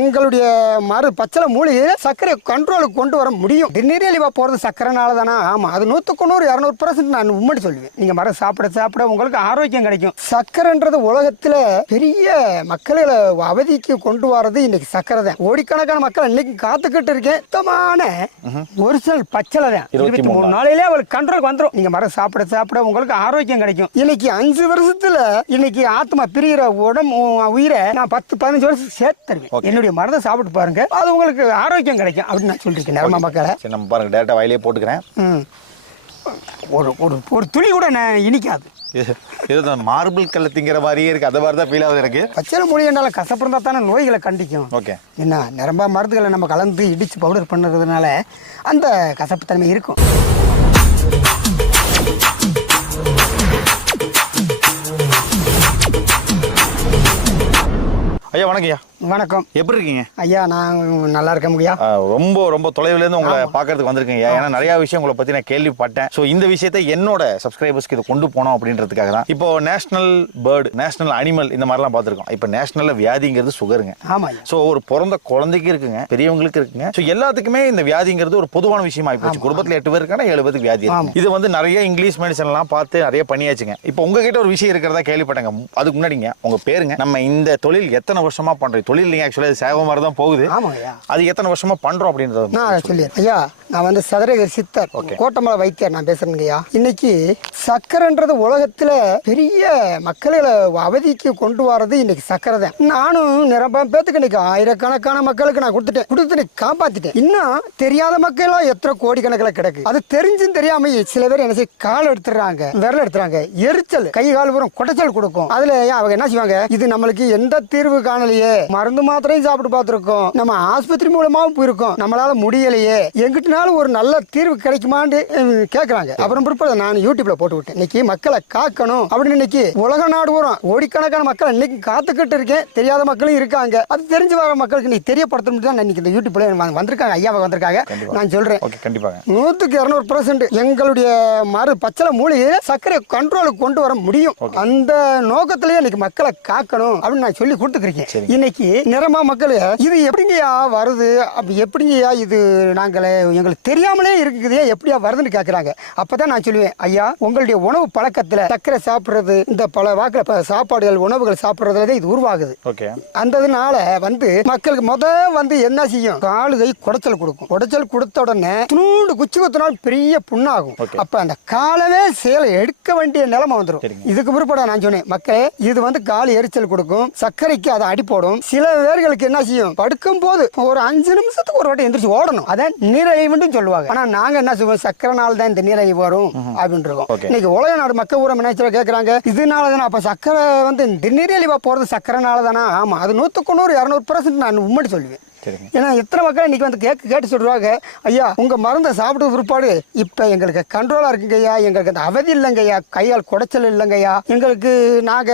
எங்களுடைய பச்சளை மூலிகை சர்க்கரை கண்ட்ரோலுக்கு கொண்டு வர முடியும். நீரிழிவா போறது சர்க்கரைனால தானே? ஆமா, அது 100% நான் உண்மை சொல்லுவேன். நீங்க மரம் சாப்பிட சாப்பிட உங்களுக்கு ஆரோக்கியம் கிடைக்கும். சர்க்கரைன்றது உலகத்துல பெரிய மக்களை அவதிக்கு கொண்டு வரது இன்னைக்கு சர்க்கரை தான். கோடிக்கணக்கான மக்கள் இன்னைக்கு காத்துக்கிட்டு இருக்கேன். சுத்தமான ஒரிஜினல் பச்சளை தான் 23 நாளையிலே அவளுக்கு கண்ட்ரோலுக்கு வந்துடும். நீங்க மரம் சாப்பிட சாப்பிட உங்களுக்கு ஆரோக்கியம் கிடைக்கும். இன்னைக்கு 5 வருஷத்துல இன்னைக்கு ஆத்மா பிரிகிற உயிரை நான் 10-15 வருஷம் சேர்த்து தருவேன். என்னுடைய மரத்தை சாப்பிட்டு பாருங்க, அது உங்களுக்கு ஆரோக்கியம் கிடைக்கும் அப்படின்னு நான் சொல்லிருக்கேன். நம்ம மக்களை நம்ம பாருங்க, டேரக்டா வயலே போட்டுக்கிறேன். ஒரு துளி கூட இனிக்காது. இதுதான் மார்பிள் கல்லத்திங்கிற மாதிரியே இருக்கு. அந்த மாதிரி தான் ஃபீல் ஆகுது எனக்கு. பச்சளை மூலிகை என்றாலும் கசப்பு இருந்தால் தானே நோய்களை கண்டிக்கும். ஓகே, என்ன நிரம்ப மருந்துகளை நம்ம கலந்து இடிச்சு பவுடர் பண்ணுறதுனால அந்த கசப்பு தன்மை இருக்கும். ஐயா வணக்கம். ஐயா வணக்கம். எப்படி இருக்கீங்க? ஐயா நான் நல்லா இருக்க முடியா. ரொம்ப தொலைவுல இருந்து உங்களை பாக்குறதுக்கு வந்திருக்கீங்க. ஏன்னா நிறைய விஷயம் உங்களை பத்தி நான் கேள்விப்பட்டேன். ஸோ இந்த விஷயத்தை என்னோட சப்ஸ்கிரைபர்ஸ்க்கு இதை கொண்டு போனோம் அப்படின்றதுக்காக தான். இப்போ நேஷனல் பேர்டு, நேஷனல் அனிமல் இந்த மாதிரிலாம் பார்த்துருக்கோம். இப்போ நேஷனல்ல வியாதிங்கிறது சுகருங்க. ஆமா. ஸோ ஒரு பிறந்த குழந்தைக்கு இருக்குங்க, பெரியவங்களுக்கு இருக்குங்க. ஸோ எல்லாத்துக்குமே இந்த வியாதிங்கிறது ஒரு பொதுவான விஷயம் ஆகிப்போச்சு. குடும்பத்தில் 8 பேர் இருக்காங்க, 7 பேருக்கு வியாதி. இது வந்து நிறைய இங்கிலீஷ் மெடிசன் எல்லாம் பார்த்து நிறைய பண்ணியாச்சுங்க. இப்போ உங்ககிட்ட ஒரு விஷயம் இருக்கிறதா கேள்விப்பட்டாங்க. அதுக்கு முன்னாடிங்க உங்க பேருங்க, நம்ம இந்த தொழில் எத்தனை வருஷமா பண்றோம்? தொழில் இல்லைங்க, ஆக்சுவலா சேவை மாதிரி தான் போகுது. அது எத்தனை வருஷமா பண்றோம் அப்படின்றது நான் சொல்லிடுறேன். ஐயா நான் வந்து சதுரகிரி சித்தர், கோட்டமலை வைத்தியர் நான் பேசுறேங்க. ஐயா இன்னைக்கு சர்க்கரைன்றது உலகத்துல பெரிய மக்களை அவதிக்கு கொண்டு வரது இன்னைக்கு சர்க்கரை தான். நானும் நிரம்ப பேத்துக்கு இன்னைக்கு ஆயிரக்கணக்கான மக்களுக்கு நான் கொடுத்துட்டு காப்பாத்திட்டேன். இன்னும் தெரியாத மக்கள் எத்தனை கோடிக்கணக்கில் கிடக்கு. அது தெரிஞ்சும் தெரியாம சில பேர் என்ன செய்ய கால் எடுத்துறாங்க, விரல் எடுத்துறாங்க, எரிச்சல், கை கால் பூரம் குடைச்சல் கொடுக்கும். அதுல அவங்க என்ன செய்வாங்க, இது நம்மளுக்கு எந்த தீர்வு காணலையே, மருந்து மாத்திரையும் சாப்பிட்டு பார்த்துருக்கோம், நம்ம ஆஸ்பத்திரி மூலமாவும் போயிருக்கோம், நம்மளால முடியலையே, எங்கிட்டனாலும் ஒரு நல்ல தீர்வு கிடைக்குமான்னு கேட்கறாங்க. அப்புறம் பிற்பாடு நான் யூடியூப்ல போட்டு விட்டேன். இன்னைக்கு மக்களை காக்கணும் அப்படின்னு இன்னைக்கு உலக நாடு வரும் கோடிக்கணக்கான மக்கள் இன்னைக்கு காத்துக்கிட்டு இருக்கேன். தெரியாத மக்களும் இருக்காங்க. அது தெரிஞ்சு வர மக்களுக்கு நீ தெரியப்படுத்த முடியும். இன்னைக்கு இந்த யூடியூப்ல வந்திருக்காங்க, ஐயாவை வந்திருக்காங்க. நான் சொல்றேன் 100% எங்களுடைய பச்சளை மூலிகை சர்க்கரை கண்ட்ரோலுக்கு கொண்டு வர முடியும். அந்த நோக்கத்திலேயே இன்னைக்கு மக்களை காக்கணும் அப்படின்னு நான் சொல்லி கொடுத்துருக்கேன். இன்னைக்கு நிறமா மக்கள் இது எப்படிங்கய்யா வருது, அப்படி எப்படிங்கய்யா இது நாங்களே எங்களுக்கு தெரியாமலே இருக்குது, எப்படியா வருதுன்னு கேட்கறாங்க. அப்பதான் நான் சொல்லுவேன், ஐயா உங்களுடைய உணவு பழக்கத்துல சர்க்கரை சாப்பிடுறது, இந்த பல வாக்குல சாப்பாடுகள் உணவுகள் சாப்பிடுறதுல இது உருவாகுது. அந்ததுனால மக்களுக்கு என்ன செய்யும், காலு கை குடைச்சல் கொடுக்கும். குடைச்சல் கொடுத்த உடனே துணூண்டு குச்சி குத்தினால் பெரிய புண்ணாகும். அப்ப அந்த காலவே சேலை எடுக்க வேண்டிய நிலைமை வந்துடும். இதுக்கு பிற்பாடு நான் சொன்னேன், மக்களே இது கால் எரிச்சல் கொடுக்கும், சர்க்கரைக்கு அதை அடிப்போடும். சில பேர்களுக்கு என்ன செய்யும், படுக்கும் போது ஒரு 5 நிமிஷத்துக்கு ஒரு வாட்டி எந்திரிச்சு ஓடணும். அதான் நீரிழிவுன்னு சொல்லுவாங்க. ஆனா நாங்க என்ன சொல்லுவோம், சர்க்கரைனால தான் இந்த நீரிழிவு வரும் அப்படின்னு இருக்கோம். இன்னைக்கு உலக நாடு மக்கள் ஊரம் என்ன கேட்கறாங்க, இதனால தானே அப்ப சர்க்கரை இந்த நீரிழிவா போறது சர்க்கரைனால தானே? ஆமா, அது 100% நான் உண்மை சொல்லுவேன். ஏன்னா எத்தனை மக்கள் இன்னைக்கு கேட்டு சொல்றாங்க, ஐயா உங்க மருந்தை சாப்பிட்டு பிற்பாடு இப்ப எங்களுக்கு கண்ட்ரோலா இருக்குங்க ஐயா, எங்களுக்கு அந்த அவதி இல்லைங்க ஐயா, கையால் குடைச்சல் இல்லைங்க ஐயா, எங்களுக்கு நாங்க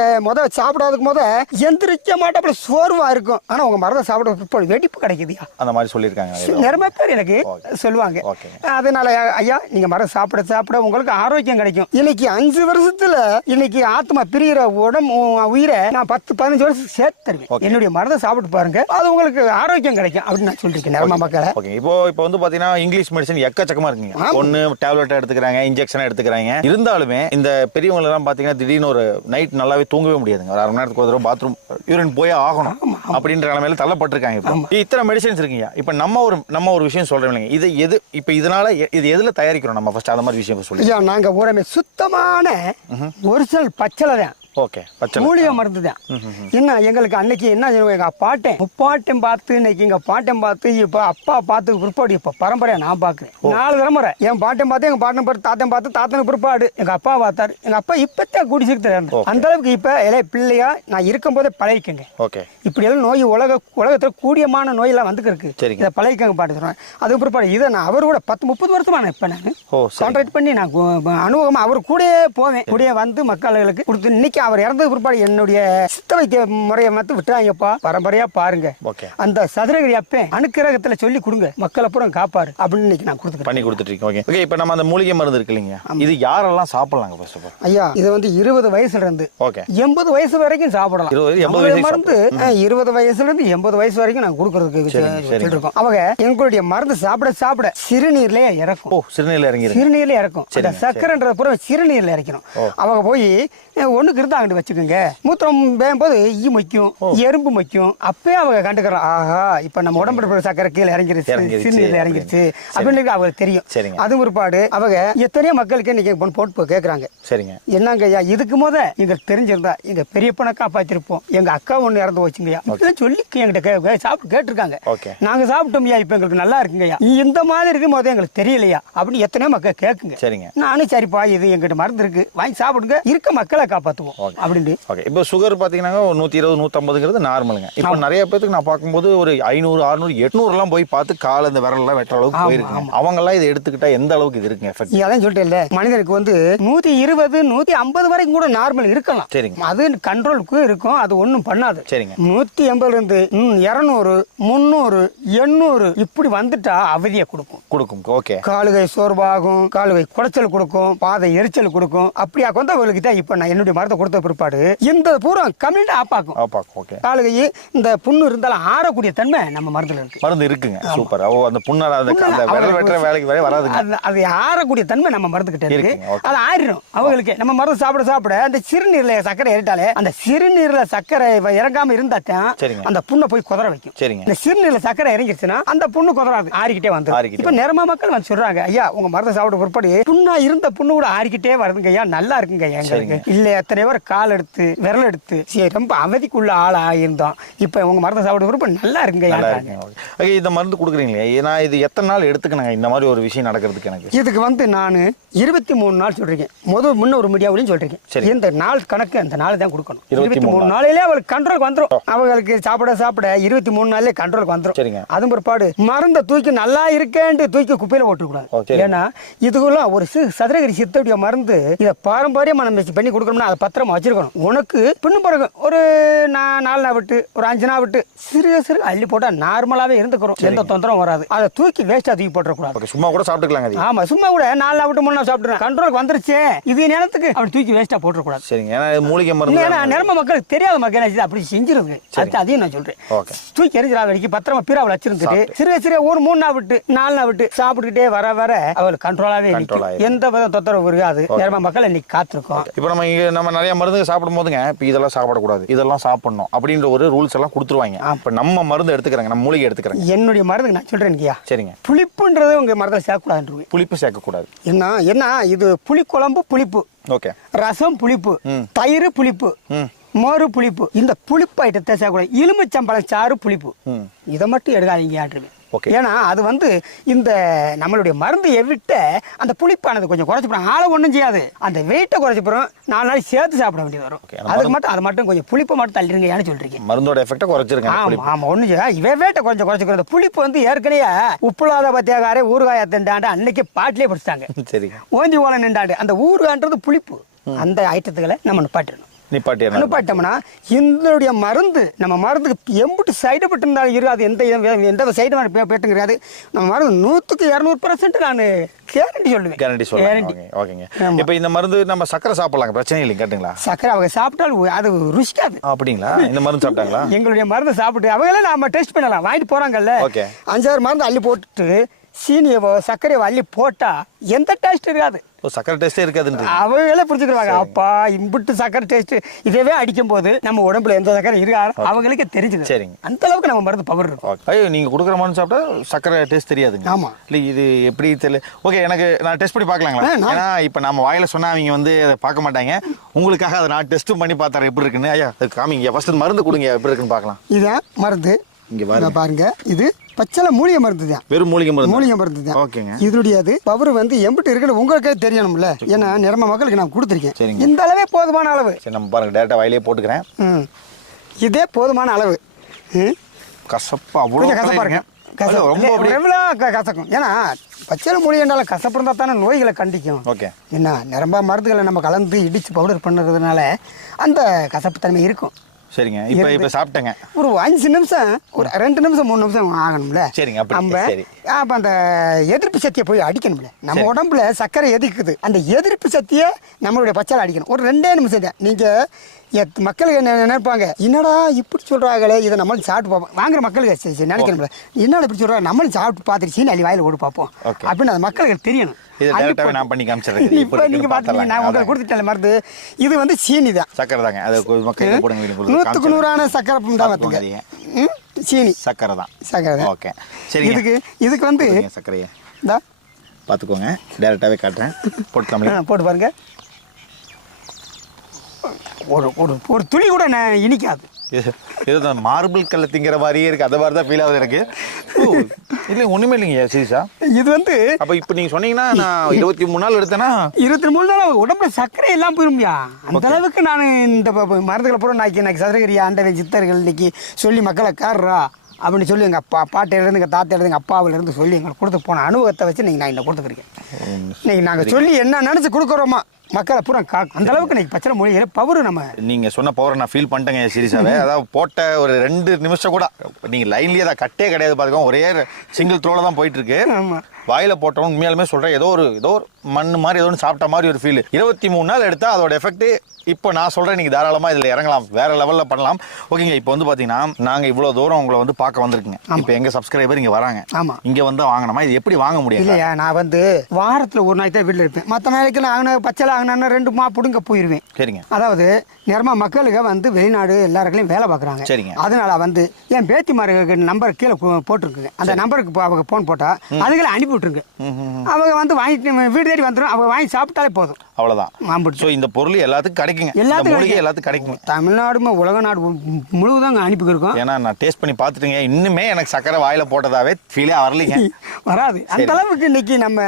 சாப்பிடாதுக்கு எந்திரிக்க மாட்டோம், சோர்வா இருக்கும். ஆனா உங்க மருந்தை சாப்பிட பிற்பாடு வெடிப்பு கிடைக்குதுயா, அந்த மாதிரி சொல்லியிருக்காங்க. நிறைய பேர் எனக்கு சொல்லுவாங்க. அதனால ஐயா நீங்க மரம் சாப்பிட சாப்பிட உங்களுக்கு ஆரோக்கியம் கிடைக்கும். இன்னைக்கு 5 வருஷத்துல இன்னைக்கு ஆத்மா பிரிகிற உயிரை நான் 10-15 வருஷம் சேர்த்து தருவேன். என்னுடைய மருந்தை சாப்பிட்டு பாருங்க, அது உங்களுக்கு ஆரோக்கியம் கிடைக்கும் அப்படின்னு நான் சொல்லிருக்கேன். நம்ம மக்களை இப்போ வந்து பாத்தீங்கன்னா இங்கிலீஷ் மெடிசன் எக்கச்சக்கமா இருக்குங்க. ஒன்னு டேப்லெட் எடுத்துக்கிறாங்க, இன்ஜெக்ஷன் எடுத்துக்கிறாங்க. இருந்தாலுமே இந்த பெரியவங்க எல்லாம் பாத்தீங்கன்னா திடீர்னு ஒரு நைட் நல்லாவே தூங்கவே முடியாதுங்க. ஒரு 1/2 மணி நேரத்துக்கு ஒரு தடவை பாத்ரூம் யூரின் போய் ஆகணும் அப்படின்ற நிலைமையில தள்ளப்பட்டிருக்காங்க. இப்போ இத்தனை மெடிசன்ஸ் இருக்குங்க. இப்ப நம்ம ஒரு விஷயம் சொல்றோம், இது எது இப்ப இதனால இது எதுல தயாரிக்கிறோம் நம்ம ஃபர்ஸ்ட் அந்த மாதிரி விஷயம் சொல்லுங்க. நாங்க ஊரமே சுத்தமான ஒரிஜினல் பச்சளை தான். மூலிகை மருந்து தான். என்ன எங்களுக்கு அன்னைக்கு என்ன எங்க முப்பாட்டம் பார்த்து இன்னைக்கு எங்க பாட்டம் பார்த்து இப்ப அப்பா பார்த்து பிற்பாடு இப்ப பரம்பரையா நான் பாக்குறேன். 4 தலைமுறை என் பாட்டம் பார்த்து எங்க பாட்டம் பார்த்து தாத்தன் பார்த்து தாத்தனுக்கு பிற்பாடு எங்க அப்பா பார்த்தாரு. எங்க அப்பா இப்பத்தான் குடிச்சிட்டு அந்த அளவுக்கு இப்ப பிள்ளையா நான் இருக்கும் போதே பழகிக்கங்க. இப்படி எல்லாம் நோய் உலகத்துல கூடியமான நோய் எல்லாம் வந்துருக்கு. இதை பழகிக்கங்க பாட்டு சொல்றேன். அதுக்கு பிற்பாடு இதை நான் அவர் கூட 10-30 வருஷமா நான் இப்ப நான் கான்ட்ராக்ட் பண்ணி நான் அனுபவமா அவர் கூட போவேன். கூட வந்து மக்களுக்கு கொடுத்து இன்னைக்கு அவர் இறந்தது பிற்பாடு என்னுடைய சித்த வைத்திய முறையை விட்டுறாங்கப்பா, பரம்பரையா பாருங்க. அந்த சதுரகிரி அப்ப அணுக்கிரகத்துல சொல்லி கொடுங்க, மக்களை பூரா காப்பாரு அப்படின்னு நான் பண்ணி கொடுத்துட்டு இருக்கேன். இப்ப நம்ம அந்த மூலிகை மருந்து இருக்கு இல்லைங்க, இது யாரெல்லாம் சாப்பிடலாங்க? ஐயா இது 20 வயசுல இருந்து 80 வயசு வரைக்கும் சாப்பிடலாம். மருந்து 20 வயசுல இருந்து 80 வயசு வரைக்கும் நாங்க கொடுக்கறதுக்கு வச்சுட்டு இருக்கோம். அவங்க எங்களுடைய மருந்து சாப்பிட சாப்பிட சிறுநீர்லயே இறக்கும். சிறுநீர்ல இறங்கி சிறுநீர்ல இறக்கும். அந்த சக்கரைன்ற பூரா சிறுநீர்ல இறக்கணும். அவங்க போய் ஒண்ணுக்கு இருந்தா அங்கிட்டு வச்சுக்கோங்க, மூத்திரம் வேகும் போது ஈ மொய்க்கும், எறும்பு மொய்க்கும். அப்பயே அவங்க கண்டுக்கிறோம், ஆஹா இப்ப நம்ம உடம்புல இருக்கிற சக்கரை கீழே இறங்கிருச்சு, சிறுநீர்ல இறங்கிருச்சு அப்படின்னு அவங்களுக்கு தெரியும். அது ஒருபாடு அவங்க எத்தனையோ மக்களுக்கு இன்னைக்கு போட்டு கேட்கறாங்க. சரிங்க, என்னங்க ஐயா இதுக்கு எங்களுக்கு தெரிஞ்சிருந்தா எங்க பெரியப்பனை காப்பாத்திருப்போம், எங்க அக்கா ஒண்ணு இறந்து போச்சுங்கய்யா சொல்லி எங்கிட்ட சாப்பிட்டு கேட்டிருக்காங்க. நாங்க சாப்பிட்டோம்யா, இப்ப எங்களுக்கு நல்லா இருக்குங்கய்யா, இந்த மாதிரி இருக்கும் போது எங்களுக்கு தெரியலையா அப்படின்னு எத்தனையோ மக்கள் கேட்குங்க. நானும் சரிப்பா இது எங்கிட்ட மருந்து இருக்கு வாங்கி சாப்பிடுங்க, இருக்க மக்களை காப்பாத்துவோம் அப்படின்னு. இப்போ சுகர் பாத்தீங்கன்னா 120 150 நார்மலுங்க. இப்போ நிறைய பேருக்கு நான் பார்க்கும்போது ஒரு 500 600 800 எல்லாம் போய் பார்த்து கால இந்த விரல் எல்லாம் வெட்டுற அளவுக்கு போயிருக்கு. அவங்க எல்லாம் இதை எடுத்துக்கிட்டா எந்த அளவுக்கு இது இருக்குங்க எஃபெக்ட்? அதான் சொல்லிட்டேன்ல, மனிதனுக்கு 120 150 வரைக்கும் கூட நார்மல் இருக்கலாம். சரிங்க, அது கண்ட்ரோலுக்கு இருக்கும், அது ஒண்ணும் பண்ணாது. சரிங்க, 180 இருந்து 200 300 800 இப்படி வந்துட்டா அவதியை கொடுக்கும். ஓகே, காலுகை சோர்வாகும், காலுகை குடைச்சல் கொடுக்கும், பாதை எரிச்சல் கொடுக்கும். அப்படியா கொண்ட அவங்களுக்கு இப்ப நான் என்னுடைய மருந்தை கொடுத்த பிற்பாடு இந்த பூரா கம்ப்ளீட்டா ஆப்பாக்கும். காலுகை இந்த புண்ணு இருந்தாலும் ஆறக்கூடிய தன்மை நம்ம மருந்துல இருக்கு. மருந்து இருக்குங்க. சூப்பர். அந்த புண்ணால அந்த விரல் வெட்டுற வேலைக்கு வராதுங்க. அது ஆறக்கூடிய தன்மை நம்ம மருந்து கிட்ட இருக்கு. அது ஆறிடும் அவங்களுக்கு. நம்ம மருந்து சாப்பிட சாப்பிட அந்த சிறுநீர்ல சக்கரை ஏறிட்டாலே, அந்த சிறுநீர்ல சக்கரை இறங்காம இருந்தாத்தான் அந்த புண்ணை போய் குதற வைக்கும். இந்த சிறுநீர்ல சக்கரை இறங்கிருச்சுன்னா அந்த புண்ணு குதறாது, ஆறிக்கிட்டே வந்து. இப்ப நிறமா மக்கள் வந்து சொல்றாங்க, ஐயா உங்க மருந்து சாப்பிட பிற்பாடு புண்ணா இருந்த புண்ணு கூட ஆறிக்கிட்டே வருதுங்க ஐயா, நல்லா இருக்குங்க ஐயா. இல்ல எத்தனை பேர் கால் எடுத்து விரல் எடுத்து ரொம்ப அவதிக்குள்ள ஆளா இருந்தோம், இப்ப உங்க மருந்து சாப்பிட பிற்பாடு நல்லா இருக்குங்க ஐயா. இந்த மருந்து கொடுக்குறீங்களே, ஏன்னா இது எத்தனை நாள் எடுத்துக்கணுங்க இந்த மாதிரி ஒரு விஷயம் நடக்கிறதுக்கு? எனக்கு இதுக்கு நான் 23 நாள் சொல்றேன். முன்ன ஒரு மீடியாவிலையும் சொல்றேன், இந்த நாள் கணக்கு அந்த நாள் தான் கொடுக்கணும். 23 நாளிலே அவளுக்கு கண்ட்ரோலுக்கு வந்துடும். அவங்களுக்கு சாப்பிட சாப்பிட 23 நாள்லயே கண்ட்ரோலுக்கு வந்துடும். அது பிற்பாடு மருந்தை தூக்கி நல்லா இருக்கேன்னு தூக்கி குப்பையில போட்டுக்கூடாது. ஏன்னா இதுக்குள்ள ஒரு சதுரகிரி சித்தோடைய மருந்து இதை பாரம்பரியமா நம்ம பண்ணி கொடுக்கணும்னா அதை பத்திரமா வச்சிருக்கணும். உனக்கு பின்னு பிறகு ஒரு 4 நாள் விட்டு ஒரு 5 நாள் விட்டு சிறு சிறு அள்ளி போட்டா நார்மலாவே இருந்துக்கிறோம், எந்த தொந்தரவும் வராது. அதை தூக்கி வேஸ்டா தூக்கி போட்டுக்கூடாது. சும்மா கூட சாப்பிட்டுக்கலாம். ஆமா, சும்மா கூட 4 நாள் விட்டு 3 நாள் சாப்பிட்டுறேன், கண்ட்ரோலுக்கு வந்துருச்சு இது நேரத்துக்கு அப்படி தூக்கி வேஸ்டா போட்டுக்கூடாது. சரிங்க, ஏன்னா மூலிகை மருந்து நிரம்ப மக்களுக்கு தெரியாத மக்கள் அப்படி செஞ்சிருக்கு. அதையும் நான் சொல்றேன், தூக்கி எரிஞ்சிடா வரைக்கும் பத்திரமா பீராவில் வச்சிருந்துட்டு சிறு சிறு ஒரு 3 நாள் விட்டு 4 நாள் விட்டு சாப்பிட்டுக்கிட்டே வர வர அவளுக்கு கண்ட்ரோலாவே எந்த வித தொந்தரவு இருக்காது. நிரம்ப மக்கள் இன்னைக்கு காத்திருக்கோம். இப்போ நம்ம நிறைய மருந்து சாப்பிடும் போதுங்க, இப்போ இதெல்லாம் சாப்பிடக்கூடாது இதெல்லாம் சாப்பிடணும் அப்படின்ற ஒரு ரூல்ஸ் எல்லாம் கொடுத்துருவாங்க. இப்போ நம்ம மருந்து எடுத்துக்கிறாங்க, நம்ம மூலிகை எடுத்துக்கிறாங்க. என்னுடைய மருந்து நான் சொல்றேன், சரிங்க, புளிப்புன்றது உங்க மருந்தை சேர்க்கக்கூடாது. புளிப்பு சேர்க்கக்கூடாது. என்ன இது புளி குழம்பு புளிப்பு, ஓகே, ரசம் புளிப்பு, தயிர் புளிப்பு, மோரு புளிப்பு, இந்த புளிப்பு ஐட்டத்தை சேர்க்கக்கூடாது. எலுமிச்சம்பழம் சாறு புளிப்பு, இதை மட்டும் எடுக்காதீங்க ஆற்றுமே. ஏன்னா அது இந்த நம்மளுடைய மருந்து எவிட்ட அந்த புளிப்பானது கொஞ்சம் குறைச்சிப்போம். ஆளை ஒன்றும் செய்யாது, அந்த வெயிட்டை குறைச்சிப்போம். 4 நாள் சேர்த்து சாப்பிட வேண்டியது வரும். அது மட்டும் கொஞ்சம் புளிப்பை மட்டும் தள்ளிருங்கன்னு சொல்றீங்க. மருந்தோட எஃபெக்ட்டை குறைச்சிருங்க. ஆமா ஒன்றும் செய்யாது, இவன் வெயிட்டை கொஞ்சம் குறைச்சிக்கிறோம். அந்த புளிப்பு ஏற்கனவே உப்புலாத பத்தியாகாரே ஊறுகாய திண்டாண்டு அன்னைக்கு பாட்டிலே பிடிச்சிட்டாங்க. சரி, ஓஞ்சி ஓலை நின்றாண்டு அந்த ஊறுகான்றது புளிப்பு. அந்த ஐட்டத்துக்களை நம்ம நிப்பாட்டிடணும். நிப்பாட்டோம்னா இதனுடைய மருந்து நம்ம மருந்துக்கு எம்பிட்டு சைடு எஃபெக்ட் இருந்தாலும் இருக்காது, எந்த சைடு எஃபெக்ட்டும் கிடையாது. நம்ம மருந்து 100க்கு 200% நான் கேரண்டி சொல்லுவேன். ஓகேங்க. இப்போ இந்த மருந்து நம்ம சக்கரை சாப்பிடலாம், பிரச்சனை இல்லை கேட்டுங்களா? சக்கரை அவங்க சாப்பிட்டாலும் அது ருசிக்காது. அப்படிங்களா? இந்த மருந்து சாப்பிட்டாங்களா? எங்களுடைய மருந்து சாப்பிட்டு அவங்களே நம்ம டெஸ்ட் பண்ணலாம், வாங்கிட்டு போறாங்கல்ல. 5-6 மருந்து அள்ளி போட்டுட்டு சீனியவோ சர்க்கரையோ அள்ளி போட்டா எந்த டேஸ்ட் இருக்காது. சக்கரை டேஸ்டே இருக்காதுன்னு அவங்களே புரிஞ்சுக்கிறாங்க. அப்பா இம்புட்டு சக்கரை டேஸ்ட் இதவே அடிக்கும் போது நம்ம உடம்புல எந்த சக்கரை இருக்காது அவங்களுக்கே தெரிஞ்சுது. சரிங்க, அந்த அளவுக்கு நம்ம மருந்து பவர் இருக்கும். ஐயோ, நீங்க கொடுக்குற மருந்து சாப்பிட்டா சக்கரை டேஸ்ட் தெரியாதுங்க. ஆமா, இல்லை இது எப்படி தெரியல. ஓகே, எனக்கு நான் டெஸ்ட் பண்ணி பார்க்கலாங்களா? ஏன்னா இப்போ நம்ம வாயில சொன்னா அவங்க அதை பார்க்க மாட்டாங்க. உங்களுக்காக அதை நான் டெஸ்ட்டும் பண்ணி பார்த்தேன் எப்படி இருக்குன்னு. ஐயா காமிங்க, ஃபர்ஸ்ட் மருந்து கொடுங்க எப்படி இருக்குன்னு பார்க்கலாம். இதான் மருந்து, இங்க பாருங்க. இது பச்சளை மூலிகை மருந்து தான், வெறும் மூலிகை மருந்து தான். ஓகேங்க, இதனுடைய பவர் எம்பிட்டு இருக்குன்னு உங்களுக்கே தெரியணும்ல. ஏன்னா நிறம மக்களுக்கு நான் கொடுத்துருக்கேன். இந்த அளவே போதுமான அளவு. சரி, நம்ம பாருங்க, டேரக்டா வாயிலே போட்டுக்கிறேன். இதே போதுமான அளவு. கசப்பா அவ்வளோ கசப்பாருங்க, கசக்கும். ஏன்னா பச்சளை மூலிகை என்றாலும் கசப்பு இருந்தால் தானே நோய்களை கண்டிக்கும். ஓகே, என்ன நிரம்ப மருந்துகளை நம்ம கலந்து இடிச்சு பவுடர் பண்ணுறதுனால அந்த கசப்பு தன்மை இருக்கும். சரிங்க, இப்போ சாப்பிட்டேங்க. ஒரு 5 நிமிஷம், ஒரு 2 நிமிஷம் 3 நிமிஷம் ஆகணும்ல. சரிங்க, அப்போ அந்த எதிர்ப்பு சக்தியை போய் அடிக்கணும்ல. நம்ம உடம்புல சர்க்கரை எதிர்க்குது, அந்த எதிர்ப்பு சக்தியை நம்மளுடைய பச்சளை அடிக்கணும். ஒரு 2 நிமிஷம் தான். நீங்கள் மக்களுக்கு என்ன நினைப்பாங்க, என்னடா இப்படி சொல்றாங்களே, இதை நம்மளும் சாப்பிட்டு பார்ப்போம். வாங்குற மக்களுக்கு சரி நினைக்கணும்ல, என்னடா இப்படி சொல்றாங்க, நம்மளும் சாப்பிட்டு பார்த்துட்டு சீனி அள்ளி வாயில ஓடு பார்ப்போம் அப்படின்னு அது மக்களுக்கு தெரியணும். இது டைரக்டாவே நான் பண்ணி காமிச்சிடுறேன். இப்போ நீங்க பாத்தீங்க, நான் உங்களுக்கு கொடுத்துட்டேன் மருந்து. இது வந்து சீனி தான், சக்கரை தாங்க. அது மக்களுக்கு போடுங்க. 100க்கு 100 சக்கரை தான் பார்த்துங்க. சீனி சக்கரை தான். சக்கரை தான். ஓகே சரி. இதுக்கு வந்து சக்கரையை இந்தா பார்த்துக்கோங்க. டைரக்டாவே காட்டுறேன். போட்டுக்கலாம்ல? போட்டு பாருங்க. ஒரு துளி கூட இனிக்காது. இதுதான் மார்பிள் கல்ல திங்கிற மாதிரியே இருக்கு. அந்த மாதிரி தான் ஃபீல் ஆகுது எனக்கு. இல்லை ஒண்ணுமே இல்லைங்க சீரியஸா. இது வந்து அப்ப இப்ப நீங்க சொன்னீங்கன்னா நான் 23 நாள் எடுத்தேன்னா 23 நாள் உடம்புல சர்க்கரை எல்லாம் போயிரும்பியா. அந்த அளவுக்கு நான் இந்த மருந்துகளை பூரா எனக்கு சதுரகிரியா ஆண்டவை சித்தர்கள் இன்னைக்கு சொல்லி மக்களை காடுறா அப்படின்னு சொல்லி எங்கள் பாட்டையிலேருந்து எங்கள் தாத்தையிலேருந்து எங்கள் அப்பாவிலேருந்து சொல்லி எங்களுக்கு கொடுத்து போன அனுபவத்தை வச்சு நீங்கள் நான் இன்னும் கொடுத்துருக்கேன். இன்னைக்கு நாங்கள் சொல்லி என்ன நினச்சி கொடுக்குறோமா மக்களை பூரா காக்கும். அந்த அளவுக்கு இன்னைக்கு பச்சை மொழியில பவர் நம்ம. நீங்கள் சொன்ன பவரை நான் ஃபீல் பண்ணிட்டேங்க சீரியஸாகவே. அதாவது போட்ட ஒரு 2 நிமிஷம் கூட நீங்கள் லைன்லேயே தான் கட்டே கிடையாது பார்த்துக்கோங்க. ஒரே சிங்கிள் த்ரோல தான் போயிட்டு இருக்கு. வாயில போட்டவங்க உண்மையாலுமே சொல்கிறேன், ஏதோ ஒரு மண் மாதிரி ஏதோ ஒன்று சாப்பிட்ட மாதிரி ஒரு ஃபீல். 23 நாள் எடுத்தால் அதோட எஃபெக்ட் இப்போ நான் சொல்கிறேன், நீங்கள் தாராளமாக இதில் இறங்கலாம், வேற லெவலில் பண்ணலாம். ஓகேங்க. இப்போ வந்து பார்த்தீங்கன்னா நாங்கள் இவ்வளோ தூரம் உங்களை வந்து பார்க்க வந்திருக்குங்க. இப்போ எங்கள் சப்ஸ்கிரைபர் இங்கே வராங்க. ஆமாம். இங்கே வந்து வாங்கணுமா? இது எப்படி வாங்க முடியும்? இல்லையா, நான் வந்து வாரத்தில் ஒரு நாள் தான் வீட்டில் இருப்பேன். மற்ற நாளைக்கு நான் பச்சை ஆகினா 2 மா பிடுங்க போயிடுவேன். சரிங்க. அதாவது நேரமாக மக்களுக்கு வந்து வெளிநாடு எல்லாருக்கும் வேலை பார்க்குறாங்க. சரிங்க. அதனால வந்து என் பேத்திமாருக்கு நம்பர் கீழே போட்டிருக்குங்க. அந்த நம்பருக்கு அவங்க ஃபோன் போட்டால் அதுகளை அனுப்பி விட்டுருங்க. அவங்க வந்து வாங்கிட்டு வீடு தேடி வந்துடும். அவங்க வாங்கி சாப்பிட்டாலே போதும். அவ்வளோதான். ஸோ இந்த பொருள் எல்லாத்துக்கும் கிடைக்குங்க. எல்லாத்துக்கும் கிடைக்கும். தமிழ்நாடு உலக நாடு முழுவதும் அனுப்பிக்கிறோம். ஏன்னா நான் டேஸ்ட் பண்ணி பார்த்துட்டுங்க, இன்னுமே எனக்கு சக்கரை வாயில போட்டதாவே ஃபீலே வரலைங்க. வராது. அந்த அளவுக்கு இன்னைக்கு நம்ம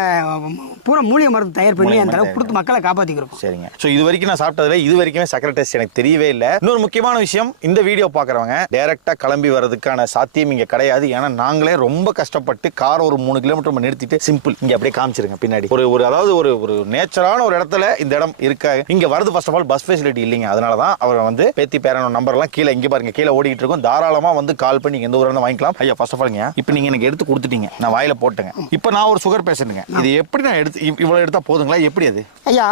பூரா மூலிகை மருந்து தயார் பண்ணி அந்த அளவுக்கு கொடுத்து மக்களை காப்பாற்றிக்கிறோம். சரிங்க. ஸோ இது வரைக்கும் நான் சாப்பிட்டதுல இது வரைக்குமே சக்கரை டேஸ்ட் எனக்கு தெரியவே இல்லை. இன்னொரு முக்கியமான விஷயம், இந்த வீடியோ பார்க்குறவங்க டைரக்டா கிளம்பி வர்றதுக்கான சாத்தியம் இங்கே கிடையாது. ஏன்னா நாங்களே ரொம்ப கஷ்டப்பட்டு கார் ஒரு 3 கிலோமீட்டர் நிறுத்திட்டு சிம்பிள் இங்கே அப்படியே காமிச்சிருங்க பின்னாடி ஒரு அதாவது ஒரு நேச்சரான ஒரு இடத்துல இந்த இடம் இருக்கா. இங்க வரது first of all bus facility இல்லைங்க. அதனால தான் அவர் வந்து பேத்தி பேரனோட நம்பர் எல்லாம் கீழே இங்க பாருங்க கீழே ஓடிட்டு இருக்கும். தாராளமா வந்து கால் பண்ணி எந்த ஊர்ல வாங்கிக்கலாம். ஐயா ஃபர்ஸ்ட் ஆஃப் ஆல்ங்க, இப்போ நீங்க எனக்கு எடுத்து கொடுத்துட்டீங்க, நான் வாயில போட்டேங்க. இப்போ நான் ஒரு சுகர் பேஷண்ட்டுங்க. இது எப்படி நான் எடுத்து இவ்வளவு எடுத்தா போதுங்களா? எப்படி அது? ஐயா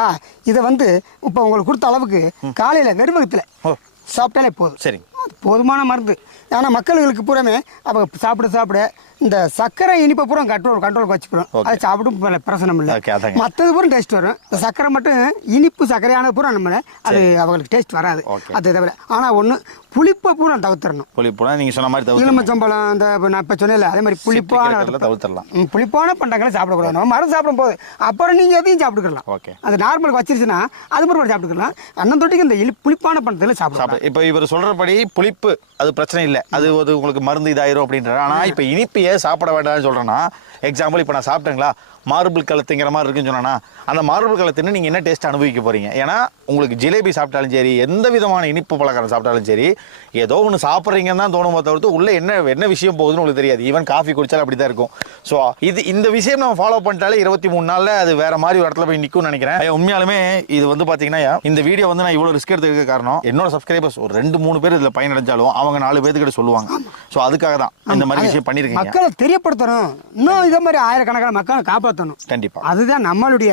இதை வந்து இப்போ உங்களுக்கு கொடுத்த அளவுக்கு காலையில வெறுமகத்துல சாப்பிட்டாலே போதும். சரி, போதுமான மருந்து. ஆனால் மக்களுக்கு பூராமே அவங்க சாப்பிட இந்த சக்கரை இனிப்பை பூரா கண்ட்ரோலுக்கு வச்சுக்கிறோம். அதை சாப்பிடும் பிரச்சனை இல்லை. மற்றது பூரா டேஸ்ட் வரும். இந்த சக்கரை மட்டும் இனிப்பு சக்கரையான பூரா நம்ம அது அவங்களுக்கு டேஸ்ட் வராது. அது தவிர ஆனால் ஒன்று புளிப்பை பூரா தவிர்த்திடணும். புளிப்புனா நீங்கள் சொன்ன மாதிரி எலுமிச்சம்பழம் அந்த நான் இப்போ சொன்னேன் அதே மாதிரி புளிப்பான பண்டங்களை சாப்பிடக்கூடாது. நம்ம மருந்து சாப்பிடும் போது அப்புறம் நீங்கள் எதையும் சாப்பிட்டுக்கலாம். அது நார்மலுக்கு வச்சிருச்சுன்னா அது மாதிரி சாப்பிட்டுக்கலாம். அண்ணன் தொட்டிக்கு இந்த புளிப்பான பண்டத்தில் சாப்பிடலாம். இப்போ இவர் சொல்றபடி புளிப்பு அது பிரச்சனை இல்லை, அது உங்களுக்கு மருந்து இதாயிரும் அப்படின்றாரு. ஆனால் இப்போ இனிப்பு ஏன் சாப்பிட வேண்டாம்னு சொல்றேன்னா, எக்ஸாம்பிள் இப்போ நான் சாப்பிட்டேங்களா மார்பிள் கலத்துங்கிற மாதிரி இருக்குன்னு சொன்னா, அந்த மார்பிள் கலத்துன்னு நீங்கள் என்ன டேஸ்ட் அனுபவிக்க போறீங்க? ஏன்னா உங்களுக்கு ஜிலேபி சாப்பிட்டாலும் சரி, எந்த விதமான இனிப்பு பலகாரம் சாப்பிட்டாலும் சரி, ஏதோ ஒன்று சாப்பிட்றீங்கன்னு தான் தோணுமோ தவிர்த்து உள்ள என்ன விஷயம் போகுதுன்னு உங்களுக்கு தெரியாது. ஈவன் காஃபி குடிச்சாலும் அப்படி தான் இருக்கும். ஸோ இந்த விஷயம் நம்ம ஃபாலோ பண்ணிட்டாலே 23 நாளில் அது வேற மாதிரி ஒரு இடத்துல போய் நிற்கும்னு நினைக்கிறேன். உண்மையாலுமே இது வந்து பார்த்தீங்கன்னா இந்த வீடியோ வந்து நான் இவ்வளோ ரிஸ்க் எடுத்துக்க காரணம், என்னோட சப்ஸ்கிரைபர்ஸ் ஒரு 2-3 பேர் இதில் பயனடைஞ்சாலும் அவங்க 4 பேர்த்துக்கிட்ட சொல்லுவாங்க. ஸோ அதுக்காக தான் இந்த மாதிரி விஷயம் பண்ணியிருக்கீங்க. மக்களை தெரியப்படுத்தணும், இன்னும் இதே மாதிரி ஆயிரக்கணக்கான மக்களை காப்பாற்றணும். கண்டிப்பா அதுதான் நம்மளுடைய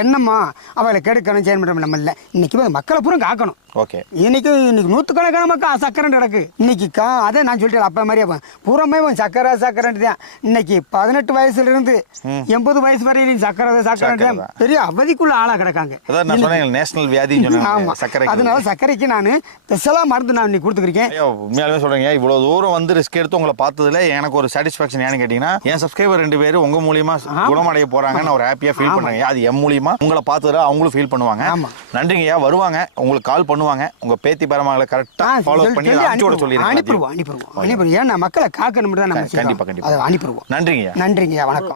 எண்ணமா. அவளை கெடுக்கணும் செய்யணும் நம்ம இல்லை. இன்னைக்கு மக்களை பூரா காக்கணும். ஓகே. இன்னைக்கு 100கணக்கான மக்கள் சக்கரை கிடக்கு. இன்னைக்கு அதை நான் சொல்லிட்டேன் அப்ப மாதிரியே பூரமே சக்கரை தான். இன்னைக்கு 18 வயசுல இருந்து 80 வயசு வரையிலும் சக்கரை பெரிய அவதிக்குள்ள ஆளா கிடக்காங்க. நேஷனல் வியாதி. அதனால சக்கரைக்கு நான் ஸ்பெஷலா மருந்து நான் இன்னைக்கு கொடுத்துருக்கேன். உண்மையாலுமே சொல்றீங்க, இவ்வளவு தூரம் வந்து ரிஸ்க் எடுத்து உங்களை பார்த்ததுல எனக்கு ஒரு சாட்டிஸ்பாக்சன் ஏன்னு கேட்டீங்கன்னா, என் சப்ஸ்கிரைபர் 2 பேர் உங்க மூலியமா குணமடைய போறாங்க. நான் ஒரு ஹாப்பியா ஃபீல் பண்றேன். அது என் மூலியமா உங்களை பார்த்ததுல அவங்களும் ஃபீல் பண்ணுவாங்க. நன்றிங்கய்யா. வருவாங்க, உங்களுக்கு கால் பண்ணுவாங்க. உங்க பேத்தி பேரமாங்களை கரெக்டா ஃபாலோ பண்ணி அனுப்பிவிட சொல்லிடுங்க. அனுப்பிடுவோம். ஏன்னா மக்களை காக்கணும் தான் நம்ம. கண்டிப்பா அனுப்பிடுவோம். நன்றிங்கய்யா. நன்றிங்கய்யா. வணக்கம்.